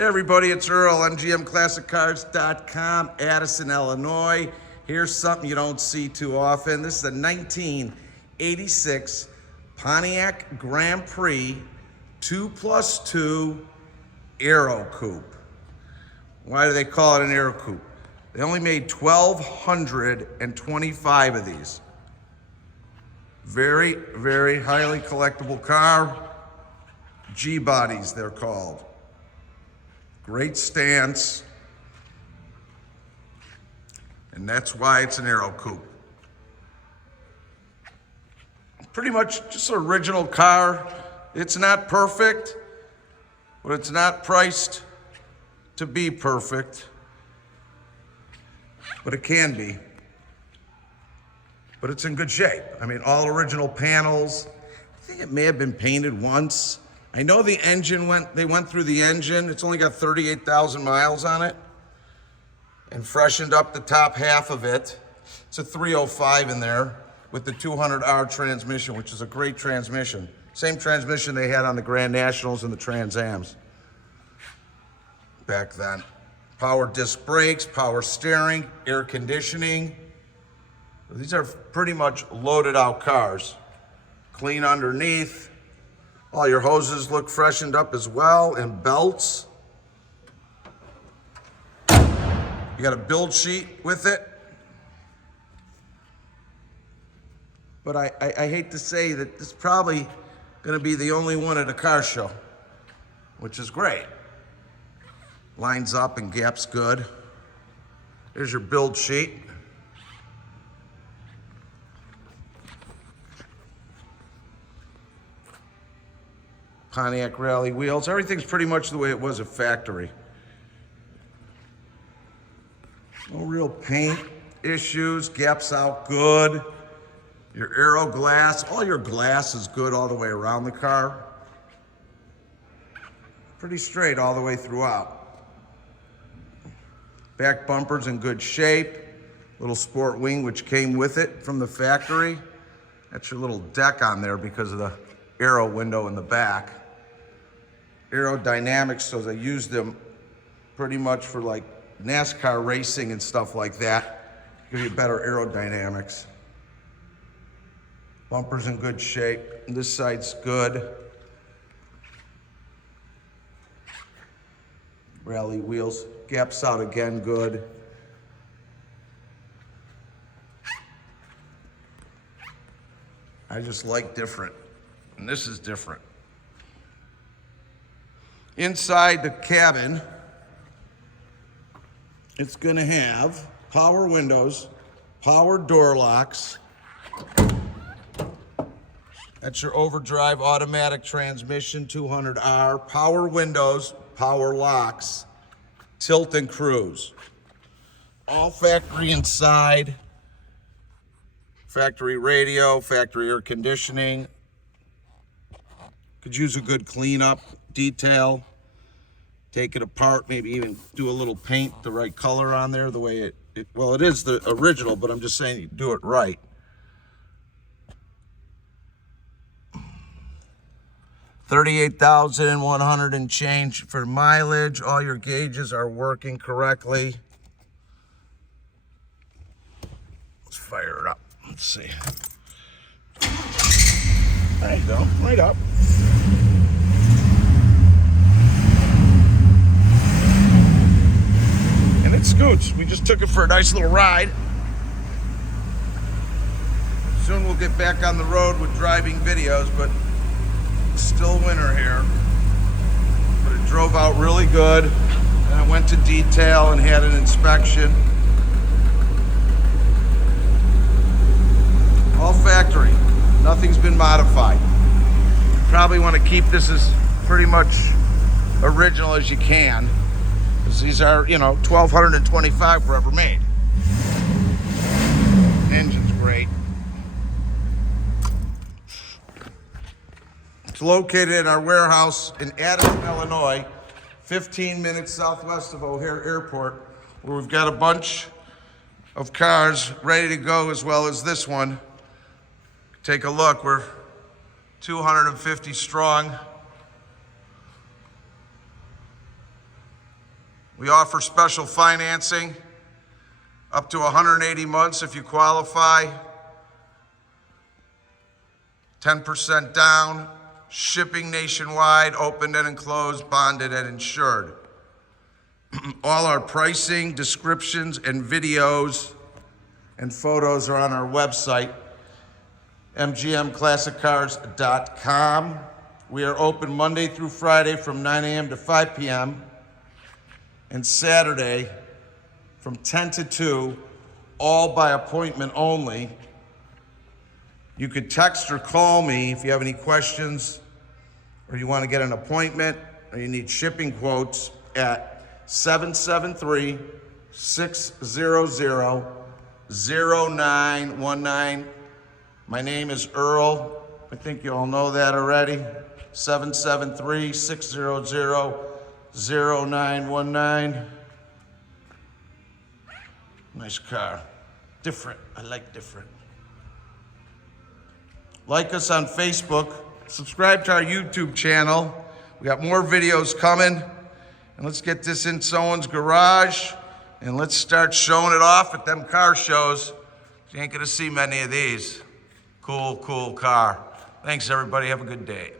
Hey everybody, it's Earl, MGMClassicCars.com, Addison, Illinois. Here's something you don't see too often. This is a 1986 Pontiac Grand Prix 2+2 AeroCoupe. Why do they call it an AeroCoupe? They only made 1,225 of these. Very, very highly collectible car. G-bodies, they're called. Great stance. And that's why it's an AeroCoupe. Pretty much just an original car. It's not perfect, but it's not priced to be perfect. But it can be. But it's in good shape. I mean, all original panels. I think it may have been painted once. I know the engine they went through the engine. It's only got 38,000 miles on it and freshened up the top half of it. It's a 305 in there with the 200R transmission, which is a great transmission. Same transmission they had on the Grand Nationals and the Trans Ams back then. Power disc brakes, power steering, air conditioning. These are pretty much loaded out cars. Clean underneath. All your hoses look freshened up as well, and belts. You got a build sheet with it. But I hate to say that this is probably gonna be the only one at a car show, which is great. Lines up and gaps good. Here's your build sheet. Pontiac rally wheels. Everything's pretty much the way it was at factory. No real paint issues. Gaps out good. Your Aero glass. All your glass is good all the way around the car. Pretty straight all the way throughout. Back bumper's in good shape. Little sport wing which came with it from the factory. That's your little deck on there because of the Aero window in the back. Aerodynamic, so they use them pretty much for like NASCAR racing and stuff like that. Give you better aerodynamics. Bumper's in good shape. This side's good. Rally wheels. Gaps out again, good. I just like different. And this is different. Inside the cabin, it's gonna have power windows, power door locks. That's your overdrive automatic transmission, 200R, power windows, power locks, tilt and cruise. All factory inside. Factory radio, factory air conditioning. Could use a good cleanup, detail. Take it apart, maybe even do a little paint, the right color on there, the way well, it is the original, but I'm just saying you do it right. $38,100 and change for mileage. All your gauges are working correctly. Let's fire it up. Let's see. There you go, right up. And it scoots. We just took it for a nice little ride. Soon we'll get back on the road with driving videos, but it's still winter here. But it drove out really good. And I went to detail and had an inspection. All factory. Nothing's been modified. You probably want to keep this as pretty much original as you can, because these are, 1,225 forever made. Engine's great. It's located in our warehouse in Addison, Illinois, 15 minutes southwest of O'Hare Airport, where we've got a bunch of cars ready to go, as well as this one. Take a look, we're 250 strong. We offer special financing up to 180 months if you qualify. 10% down, shipping nationwide, opened and enclosed, bonded and insured. All our pricing, descriptions, and videos and photos are on our website, mgmclassiccars.com. We are open Monday through Friday from 9 a.m. to 5 p.m. and Saturday from 10 to 2, all by appointment only. You could text or call me if you have any questions or you want to get an appointment or you need shipping quotes at 773-600-0919. My name is Earl. I think you all know that already. 773-600-0919. Nice car. Different. I like different. Like us on Facebook. Subscribe to our YouTube channel. We got more videos coming. And let's get this in someone's garage. And let's start showing it off at them car shows. You ain't gonna see many of these. Cool, cool car. Thanks, everybody. Have a good day.